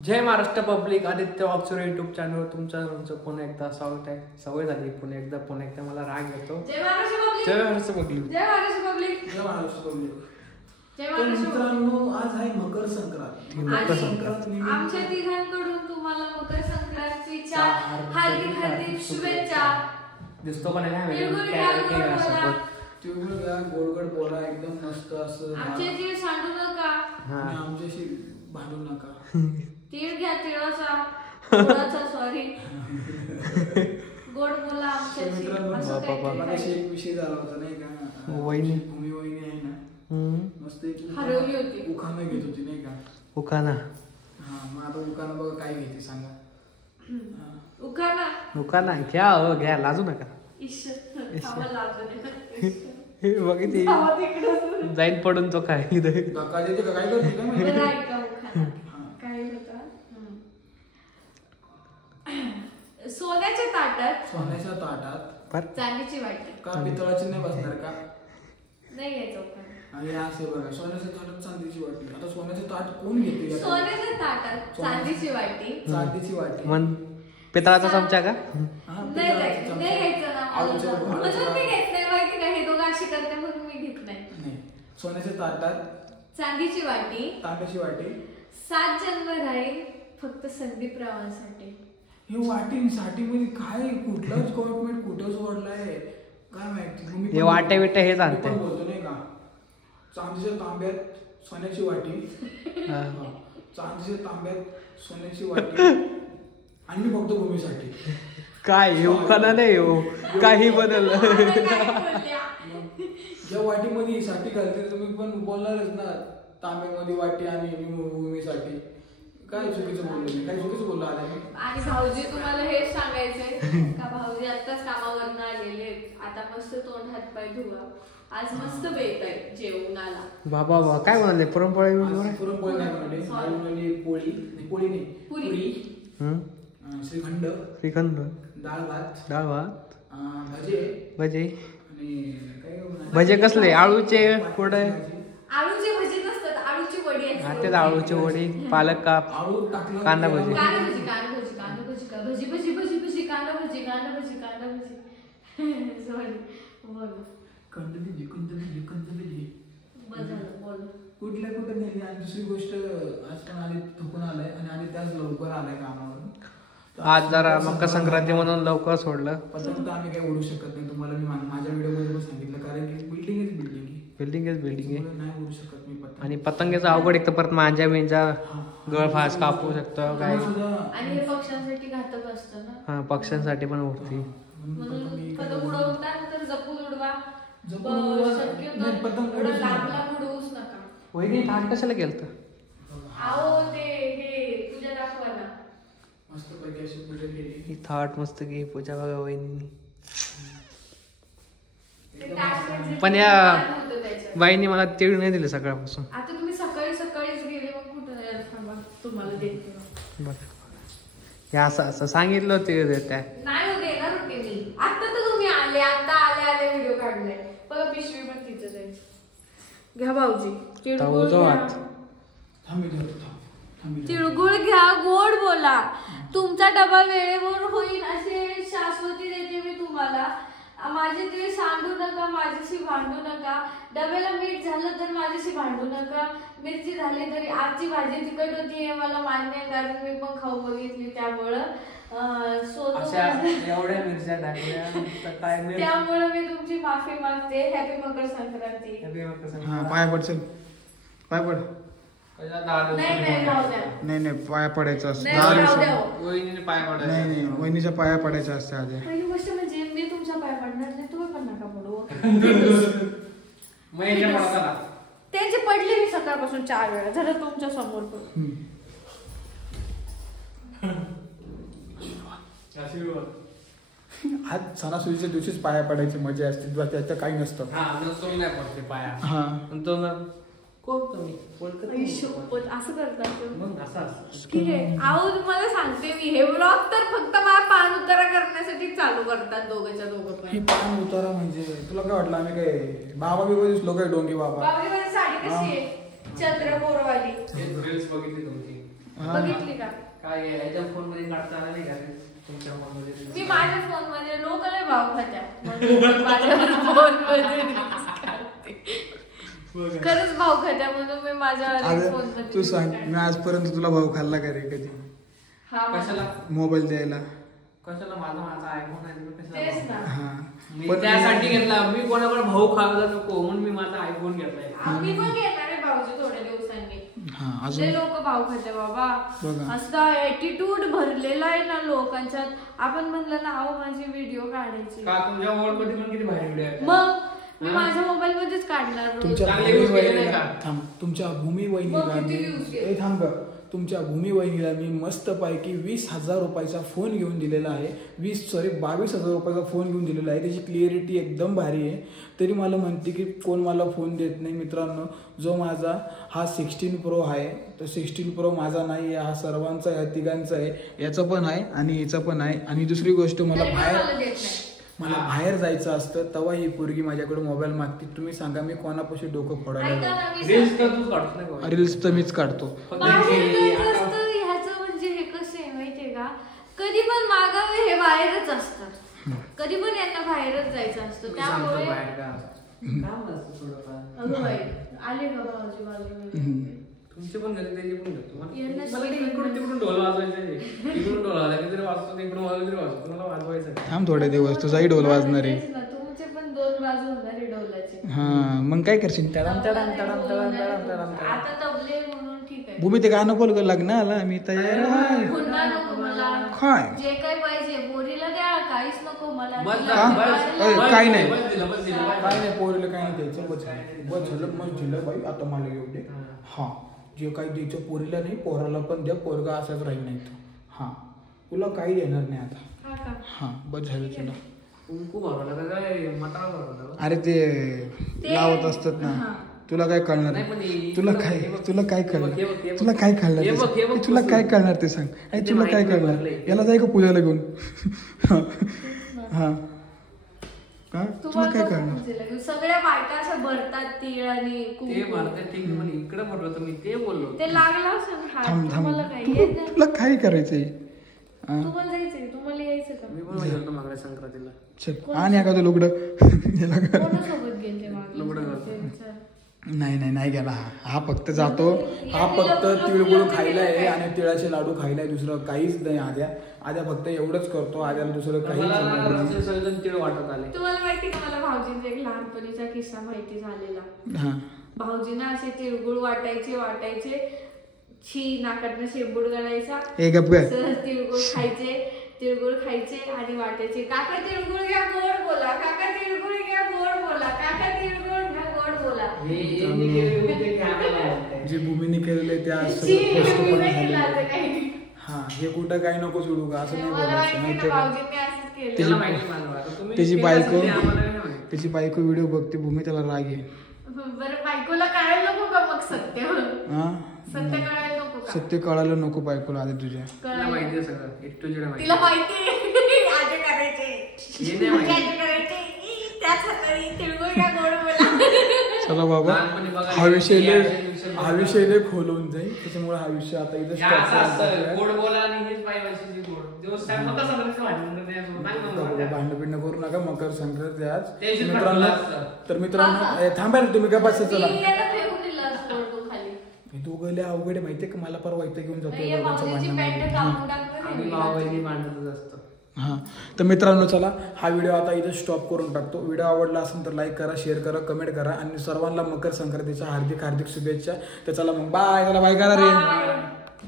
जय Maharashtra public, Aditya ऑब्सर्वर YouTube चॅनलवर तुमचं पुन्हा एकदा स्वागत आहे. सवय झाली पुन्हा एकदा मला राग येतो. जय महाराष्ट्र पब्लिक, जय महाराष्ट्र पब्लिक, जय महाराष्ट्र पब्लिक, जय महाराष्ट्र पब्लिक. जय महाराष्ट्र मित्रांनो, आज आहे मकर संक्रांत. आमच्या तिघांकडून तुम्हाला मकर संक्रांतीच्या हार्दिक शुभेच्छा. दिसतो पण तिळगुळ घ्या, गोड बोला, एकदम मस्त असं. आमच्या तीळ सांडू नका आणि आमच्याशी भांडू नका. तीळ घ्या, तिळाचा सॉरी गोड बोला आमच्याशी. मित्रांनो, एक विषय झाला होता नाही का, वहिनी भूमी वहिनी आहे ना, मस्त एक हरवली होती, उखाणा घेत होती नाही का. उखाणा. हा, मग आता उखाणा बघा काय घेते सांगा. उखाणा घ्या हो, घ्या, लाजू नका. बघितली जाईन पडून तो काय काय देते का, काय करते काय माहिती. सोन्याच्या ताटात चांदीची वाटी. का पितळाची नाही बसणार का? नाही घ्यायचं उखाणा. आणि असे बघा, सोन्याच्या ताटात चांदीची वाटी. आता सोन्याचं ताट कोण घेते? सोन्याच्या ताटात चांदीची वाटी. मन पितळाचा चमचा का? नाही घ्यायचं ना. म्हणून मी घेत नाही, माहिती नाही, हे दोघं अशी करते म्हणून मी घेत नाही. सोन्याच्या ताटात चांदीची वाटी. 7 जन्म राहील फक्त संदीप रावांसाठी. हे वाटींसाठी मध्ये काय कुठलाच गव्हर्नमेंट कुठं सोडलाय काय माहिती. हे वाटे बिटे हे सांगते. बोलतो नाही का, चांदीच्या तांब्यात सोन्याची वाटी. चांदीच्या तांब्यात सोन्याची वाटी. आणि मी बघतो भूमीसाठी. काय हे उखाणा नाही हो, काही बदल. या वाटीमध्ये साठी घालते तुम्ही पण बोलणारच ना, तांब्यामध्ये वाटी आणि भूमीसाठी. काय चुकीचं बोललो मी, काय चुकीचं बोललो आला मी. आणि भाऊजी तुम्हाला हेच सांगायचंय का, भाऊजी आताच कामावरनं आलेले, आता मस्त तोंड हात पाय धुवा. आज मस्त बेत आहे जेवणाला. बाबा काय म्हणाले, पुरणपोळी पुरणपोळी नाही म्हणाले, पोळी नाही, पुरी, श्रीखंड, डाळ भात, भजे. आणि काय भजे कसले, आळूचे कुठे? आळूचे भजी नसतात, आळूची वडी असते. ते आळूची वडी, पालक काप, कांदा भजी. कुठल्या कुठे नेली. आणि दुसरी गोष्ट, आज पण आधी थकून आलाय आणि त्याच लवकर आलाय कामावर. आज जरा मकर संक्रांती म्हणून लवकर सोडलं. पतंग तर आम्ही काही उडू शकत नाही, तुम्हाला मी माझ्या व्हिडिओ सांगितलं, कारण की बिल्डिंग आहे, नाही उडू शकत मी पतंग. आणि पतंगेचं अवघड एक तर परत मांजा बिंजा गळफास कापू शकतो काय. आणि पक्ष्यांसाठी घातक असतं ना. हा, पक्ष्यांसाठी पण उडती. म्हणून पतंग उडवताना तर जपून उडवा. पतंग लांब उडवूच नका. वहिनी थाट कशाला केलं? आओ ते पूजा दाखवा ना. मस्त पैकी अशी पूजा केली. ही थाट मस्त की पूजा बघा वहिनी. पण या बाईंनी मला तीळ नाही दिले सकाळपासून. आता तुम्ही सकाळीच गेले, मग कुठं थांबा, तुम्हाला देते. बरं, हे असं सांगितलं तीळ देत्या. नाही हो, देणार होते मी. आता तर तुम्ही आले व्हिडिओ काढलाय. परत पिशवी पण तिथं जायचं. घ्या भाऊजी तिळगुळ घ्या, गोड बोला. तुमचा डबा वेळेवर होईल असे शाश्वती देते मी तुम्हाला. माझे तीळ सांडू नका, माझ्याशी भांडू नका. डब्याला मीठ झालं तर माझ्याशी भांडू नका. मिरची झाली तरी आजची भाजी तिखट होती हे मला मान्य, कारण मी पण खाऊ बघितली, त्यामुळं एवढ्या मिरच्या टाकल्या त्यामुळे मी तुमची माफी मागते. हॅपी मकर संक्रांती. पाया पडशील, पाय पड. नाही पाया पडायचं असतं. नाही, वहिनीच्या पाया पडायचं असतं आधी. पहिली गोष्ट म्हणजे मी तुमच्या पाया पडणार नाही, तुम्ही पण नका पडू. त्यांचे पडले मी सकाळपासून 4 वेळा. झालं तुमच्या समोर पण. आज सणासुदीच्या दिवशीच पाया पडायची मजा असते, त्याचं काही नसतं. असं करतात. ठीक आहे, आहो तुम्हाला सांगते मी, हे ब्लॉग तर फक्त मला पान उतारा करण्यासाठी चालू करतात दोघंच्या दोघं. पान उतारा म्हणजे तुला काय वाटलं आम्ही काय बाबा बिबा दिसलो काय? डोंगी बाबा. साडी कशी आहे, चंद्रकोरवाली. रील्स बघितली तुमची. बघितली का? काय याच्या फोन मध्ये काढता आला नाही का तुमच्या फोन मध्ये? मी माझ्या फोन मध्ये लोक लय भाव खात्या म्हणून मी माझ्या फोन मध्ये खरंच भाव खात्या म्हणून मी माझ्या फोन मध्ये. तू सांग, मी आजपर्यंत तुला भाऊ खाल्ला का रे कधी? कशाला मोबाईल द्यायला? कशाला? माझा आयफोन आहे तेच ना. मी त्यासाठी घेतला. मी कोणाकडे भाऊ खायला नको म्हणून मी माझा आयफोन घेतलाय. आम्ही पण घेणार आहे भाऊजी थोड्या दिवसांनी. अजून लोक भाव खाते बाबा. असं ऍटिट्यूड भरलेला आहे ना लोकांच्यात. आपण म्हणलं ना अहो माझी व्हिडिओ काढायची का तुमच्या मोबाईल मध्ये पण किती भारी व्हिडिओ आहेत? मग मी माझ्या मोबाईल मध्येच काढणार रोज. तुमच्या भूमी वहिनीला थांब का, तुमच्या भूमी वहिनीला मी मस्तपैकी 20,000 रुपयाचा फोन घेऊन दिलेला आहे. 22,000 रुपयाचा फोन घेऊन दिलेला आहे. त्याची क्लिअरिटी एकदम भारी आहे. तरी मला म्हणते की कोण मला फोन देत नाही. मित्रांनो, जो माझा हा 16 प्रो आहे, तो 16 प्रो माझा नाही आहे, हा सर्वांचा आहे, तिघांचा आहे. याचं पण आहे आणि याचं पण आहे. आणि दुसरी गोष्ट, मला बाहेर जायचं असतं तेव्हा ही पोरगी माझ्याकडे मोबाईल मागते. तुम्ही सांगा मी कोणापाशी डोकं फोडायला? रील्स तर मीच काढतो. ह्याचं म्हणजे हे कसं आहे माहितीये का, कधी पण मागावे हे बाहेरच असतात. कधी पण यांना बाहेरच जायचं असतं. त्यामुळे आले का भाऊजी माझे? तुमचे पण घरी त्याचे पण घेतो. इकडून तिकडून ढोल वाजवायचे. इकडून ढोल वाजवायला तरी वाजतो, तिकडून वाजवायला तरी वाजतो. तुम्हाला वाजवायचं थांब थोडे दिवस, तुझाही ढोल वाजणार आहे. तुमचे पण 2 बाजू होणार आहे ढोलाचे. हा, मग काय करशील? आता तबले म्हणून ठीक आहे. भूमी ते गाणं बोल लग्नाला मी तयार आहे. पुन्हा नको मला. काय जे काही पाहिजे पोरीला द्या, काहीच नको मला. काय नाही पोरीला काय नाही द्यायचं. बस झालं, मग दिलं बाई. आता मला येऊ दे. हा, जे काही द्यायचं पोरीला नाही, पोराला पण द्या. पोरगा असाच राहील नाही तो. हा, तुला काही देणार नाही आता. हा, बस झालं तुला. अरे ते लावत असतात ना, तुला काय कळणार? तुला काय कळणार? तुला काय कळणार? तुला काय कळणार ते सांग. तुला काय कळणार? याला जाय का पूजाला घेऊन? हा, तुला काय कळणार? सगळ्या बायका अशा भरतात तीळ आणि इकडे म्हटलं मी ते बोललो. ते लागलं असेल. तुला काय करायचंय? तुम्हाला जायचंय? तुम्हाला यायचं का? मी पण गेलो मागल्या संक्रांतीला. आणि एखादं लुगडं नाही गेला. हा फक्त जातो. हा फक्त तिळगुळ खायला आहे आणि तिळाचे लाडू खायला आहे. दुसरं काहीच नाही. आद्या फक्त एवढंच करतो. आद्याला दुसरं काहीच तिळ वाटत आले. तुम्हाला माहिती का, मला भाऊजींचा एक लहानपणीचा किस्सा माहिती झालेला. भाऊजींना असे तिळगुळ वाटायचे. छी, नाकातनं शेंबूड घालायचा. तिळगुळ खायचे आणि वाटायचे. काका तिळगुळ घ्या, गोड बोला. काका तिळगुळ घ्या, गोड बोला. काका तिळगुळ घ्या, गोड बोला. जे भूमीने केलेले त्या हा, हे कुठं काही नको सोडू का, असं नाही बोलायचं. त्याची बायको व्हिडिओ बघते भूमी, त्याला राग येईल. बरं, बायकोला कळायला नको का मग सत्य? सत्य कळायला नको का? सत्य कळायला नको बायकोला आधी तुझ्या. माहिती सगळं, तिला माहिती चला बाबा, हा विषय लय खोलून जाईल. त्याच्यामुळे हा विषय आता इथं भांडण करू नका. मकर संक्रांती आज मित्रांनो थांबा ना तुम्ही. का बस चला, तू गेले अवघड माहितीये का. मला परवा इथं घेऊन जातो. हा, तर मित्रांनो चला, हा व्हिडिओ आता इथं स्टॉप करून टाकतो. व्हिडिओ आवडला असेल तर लाईक करा, शेअर करा, कमेंट करा आणि सर्वांना मकर संक्रांतीच्या हार्दिक शुभेच्छा. तर चला मग बाय. चला बाय करा रे.